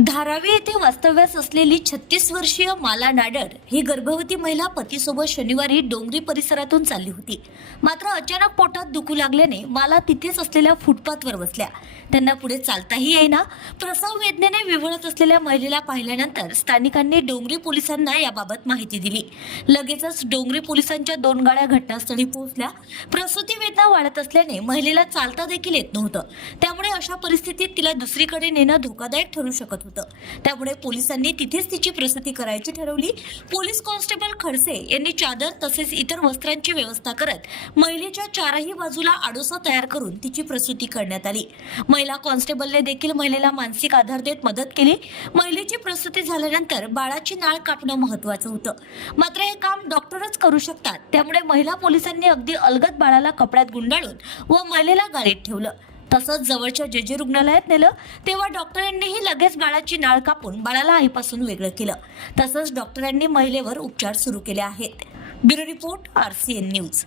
धारावी येथे वास्तव्यास असलेली 36 वर्षीय माला नाडर ही गर्भवती महिला पतीसोबत शनिवारी डोंगरी परिसरातून चालली होती. मात्र अचानक पोटात दुखू लागल्याने माला तिथेच असलेल्या फुटपाथवर बसल्या. त्यांना पुढे चालताही येईना. प्रसव वेदनेने विव्हळत असलेल्या महिलेला पाहिल्यानंतर स्थानिकांनी डोंगरी पोलिसांना याबाबत माहिती दिली. लगेचच डोंगरी पोलिसांच्या 2 गाड्या घटनास्थळी पोहोचल्या. प्रसूती वेदना वाढत असल्याने महिलेला चालता देखील येत नव्हतं. त्यामुळे अशा परिस्थितीत तिला दुसरीकडे नेणं धोकादायक ठरू शकत होतं. त्यामुळे पोलिसांनी तिथेच तिची प्रसूती करायची ठरवली. पोलीस कॉन्स्टेबल खडसे यांनी चादर तसेच इतर वस्त्रांची व्यवस्था करत महिलेच्या चारही बाजूला आडोसा तयार करून तिची प्रसूती करण्यात आली. महिला कॉन्स्टेबलने देखील महिलेला मानसिक आधार देत मदत केली. महिलेची प्रसूती झाल्यानंतर बाळाची नाळ कापणं महत्त्वाचं होतं. मात्र हे काम डॉक्टरच करू शकतात. त्यामुळे महिला पोलिसांनी अगदी अलगद बाळाला कपड्यात गुंडाळून व महिलेला गाडीत ठेवलं. तसंच जवळच्या जे रुग्णालयात नेलं तेव्हा डॉक्टरांनीही लगेच बाळाची नाळ कापून बाळाला आईपासून वेगळं केलं. तसंच डॉक्टरांनी महिलेवर उपचार सुरू केले आहेत. Bureau report RCN news.